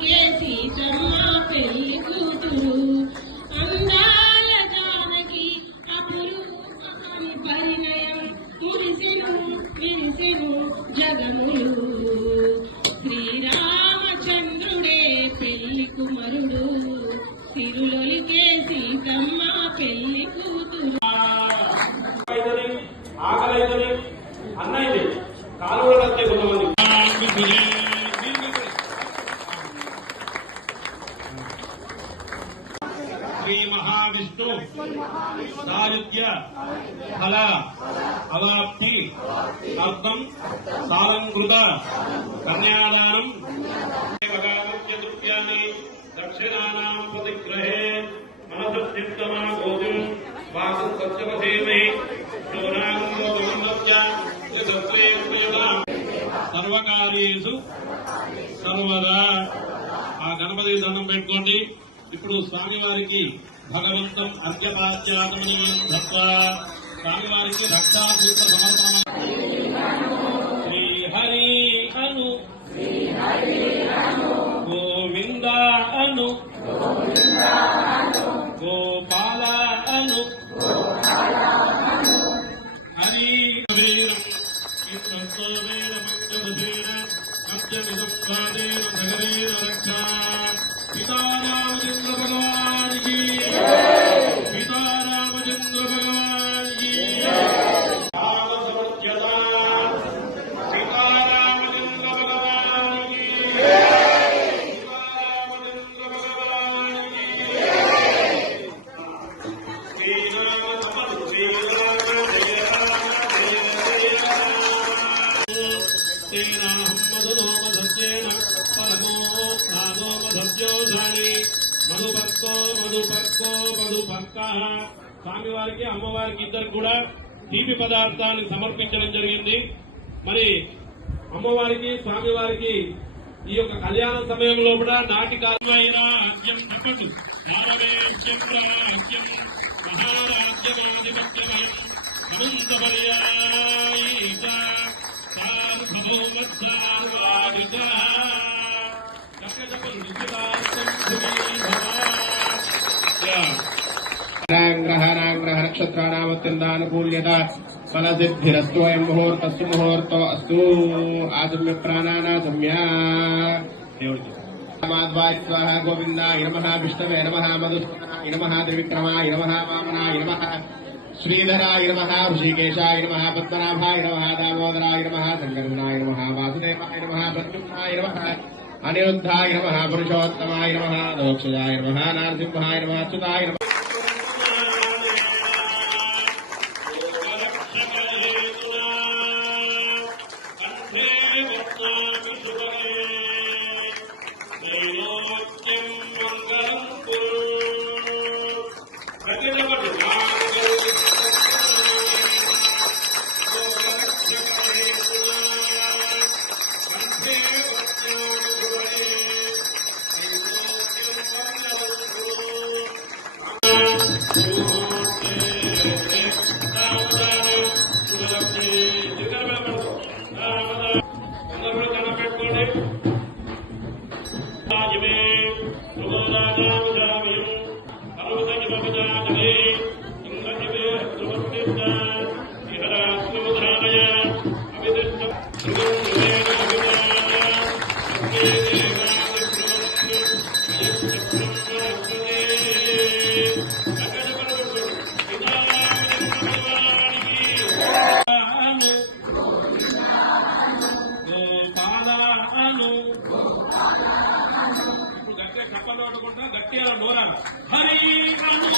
సిరులొలికే సీతమ్మ పెళ్లి కూతురు అందాల జానకి అపురూపమని పరిణయం మురిసెను విరిసెను జగములు శ్రీరామచంద్రుడే పెళ్లి కుమరుడు సిరులొలికే సీతమ్మ పెళ్లి కూతురు ఆకలైతుంది అన్నైతే కాలువలు వచ్చే కొంతమంది శ్రీ మహావిష్ణు సాయుధ్య ఫల అవాప్తి అర్థం సాలంకృత కన్యాదానం చతుర్థ్యాన్ని దక్షిణానాం ప్రతిగ్రహే మనసు చిత్తమా గోధుం వాసు సత్యవసేమహి సర్వకార్యేషు సర్వదా. ఆ గణపతి దండం పెట్టుకోండి. ఇప్పుడు స్వామివారికి భగవంతం అర్ఘ్యపాద్యాతమనీయం దత్వా స్వామివారికి రక్షాసూత్ర సమర్పణ. శ్రీహరి అను గోవింద అను గోపాల అను హరి రక్షా సీతారామచంద్ర భగవానికి సీతారామచంద్ర భగవానికి సీతారామచంద్ర భగవానికి సీతారామచంద్ర భగవానికి స్వామివారికి అమ్మవారికి ఇద్దరు కూడా తీపి పదార్థాన్ని సమర్పించడం జరిగింది. మరి అమ్మవారికి స్వామివారికి ఈ యొక్క కళ్యాణ సమయంలో కూడా నాటి కాలమైనా అద్యం చెప్పండి రామవేద్యం రాజ్యం మహారాజ్యమాధిపత్యమయం అనంతపర్యాయిక సార్వభౌమత్సార్వాదిక గ్రహ నక్షత్రాణామత్యంతానుకూల్యత ఫలసిద్ధిరస్తు అయం ముహూర్తస్సు ముహూర్తో అస్తు ఆజమ్య ప్రాణానాజమ్య దేవుడికి స్వాహ గోవిందాయ నమః విష్ణవే నమః మధుసూదనాయ నమః త్రివిక్రమాయ నమః వామనాయ నమః శ్రీధరాయ నమః ఋషికేశాయ నమః పద్మనాభాయ నమః దామోదరాయ నమః శంకరనాయ నమః వాసుదేవాయ నమః ప్రద్యుమ్నాయ నమః అనిరుద్ధాయ నమః పురుషోత్తమాయ నమః దోక్షజాయ నమః నరసింహాయ నమః అచ్యుతాయ నమః గట్టిగా నోరాలి హరి హరి